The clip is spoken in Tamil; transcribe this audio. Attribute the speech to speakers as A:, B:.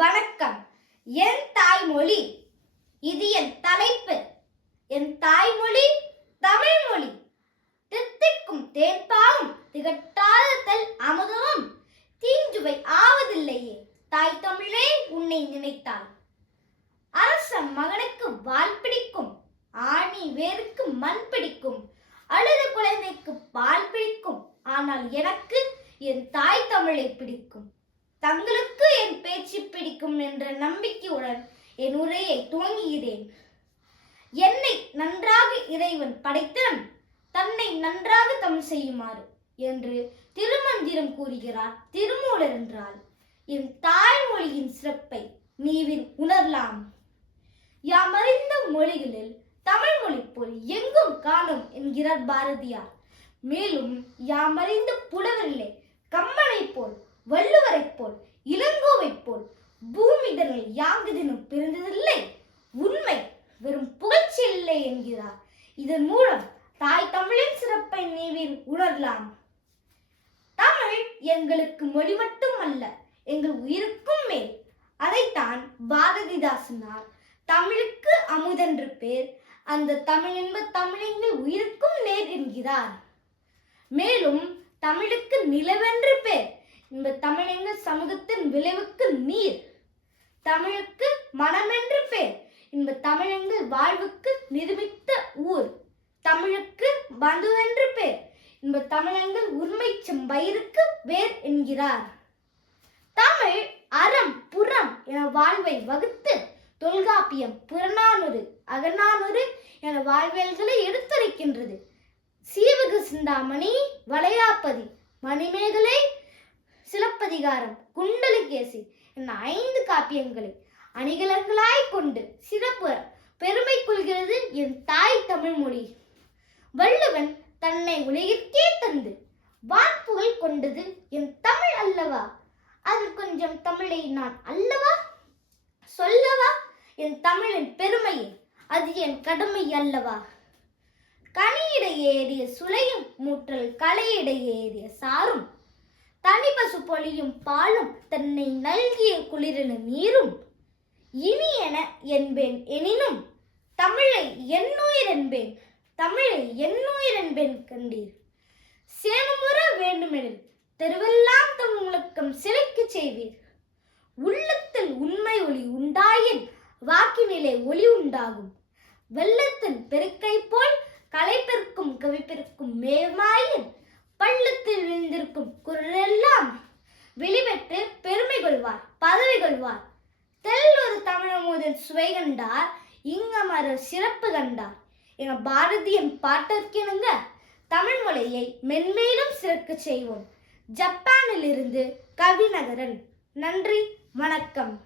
A: வணக்கம் என் தாய்மொழி இது என் தலைப்பு என் தாய்மொழி தமிழ் மொழி தித்திக்கும் தேன்பாலும் திகட்டாதல் அமுதமும் தீஞ்சுவை ஆவதில்லையே தாய் தமிழே உன்னை நினைத்தாள் அரசன் மகனுக்கு வால் பிடிக்கும் ஆணி வேருக்கு மண் பிடிக்கும் அழுத குழந்தைக்கு பால் பிடிக்கும் ஆனால் எனக்கு என் தாய் தமிழை பிடிக்கும் தங்களுக்கு என் பேச்சு பிடிக்கும் என்ற நம்பிக்கையுடன் என் உரையை துவங்குகிறேன் என்னை நன்றாக இறைவன் படைத்தவன் தன்னை நன்றாக தமிழ் செய்யுமாறு என்று திருமந்திரம் கூறுகிறார் திருமூலர் என்றால் என் தாய்மொழியின் சிறப்பை நீவின் உணரலாம் யாமறிந்த மொழிகளில் தமிழ் மொழி போல் எங்கும் காணும் என்கிறார் பாரதியார் மேலும் யாமறிந்த புலவரிலே கம்மனை போல் வள்ளுவரைப் போல் இளங்கோவைப் போல் பூமிதனில் யாங்குதினும் பிறந்ததில்லை உண்மை வெறும் புகழ்ச்சி இல்லை என்கிறார் இதன் மூலம் தாய் தமிழின் சிறப்பை நீவில் உணரலாம் தமிழ் எங்களுக்கு மொழி மட்டுமல்ல எங்கள் உயிருக்கும் மேல் அதைத்தான் பாரதிதாசனார் தமிழுக்கு அமுதென்று பேர் அந்த தமிழ் என்ப தமிழெங்கள் உயிருக்கும் நேர் என்கிறார் மேலும் தமிழுக்கு நிலவென்று பேர் இந்த தமிழெங்கு சமூகத்தின் விளைவுக்கு நீர் தமிழுக்கு மனமென்று பேர் இந்த தமிழெங்கு வாழ்வுக்கு நிரூபித்த ஊர் தமிழுக்கு பந்துவென்று பேர் இந்த தமிழெங்கள் உண்மை செம்பயிருக்கு வேர் என்கிறார் தமிழ் அறம் புறம் என வாழ்வை வகுத்து தொல்காப்பியம் புறநானூறு அகநானூறு என வாழ்வியல்களை எடுத்துரைக்கின்றது சீவக சிந்தாமணி வளையாபதி மணிமேகலை அதிகாரம் குண்டலகேசி என ஐந்து காப்பியங்களை அணிகலங்களாய் கொண்டு சிறப்பு பெருமை கொள்கிறது என் தாய் தமிழ் மொழி வள்ளுவன் தன்னை உலகிற்கே தந்து வான்புகள் கொண்டது என் தமிழ் அல்லவா அது கொஞ்சம் தமிழை நான் அல்லவா சொல்லவா என் தமிழின் பெருமையை அது என் கடமை அல்லவா கனியிடையேறிய சுளையும் மூற்றல் கலையிடையேறிய சாரும் தனிப்பசு பொழியும் பாலும் தன்னை நல்கிய குளிரின நீரும் இனி என என்பேன் எனினும் தமிழை என்னுயிர் என்பேன் தமிழை என்னுயிர் என்பேன் கண்டீர் சேமமுற வேண்டுமெனில் தெருவெல்லாம் தம் முழக்கம் சிலைக்கு செய்வீர் உள்ளத்தில் உண்மை ஒளி உண்டாயின் வாக்கினிலே ஒளி உண்டாகும் வெள்ளத்தின் பெருக்கை போல் கலை கவிப்பெருக்கும் மேமாயின் பள்ளத்தில் விழுந்திருக்கும் குரலெல்லாம் வெளிவிட்டு பெருமை கொள்வார் பதவி கொள்வார் தெல் ஒரு தமிழமோதன் சுவை கண்டார் இங்க இங்கமர சிறப்பு கண்டார் என பாரதியின் பாட்டிற்கிணங்க தமிழ் மொழியை மென்மேலும் சிறக்க செய்வோம் ஜப்பானிலிருந்து கவிநகரன் நன்றி வணக்கம்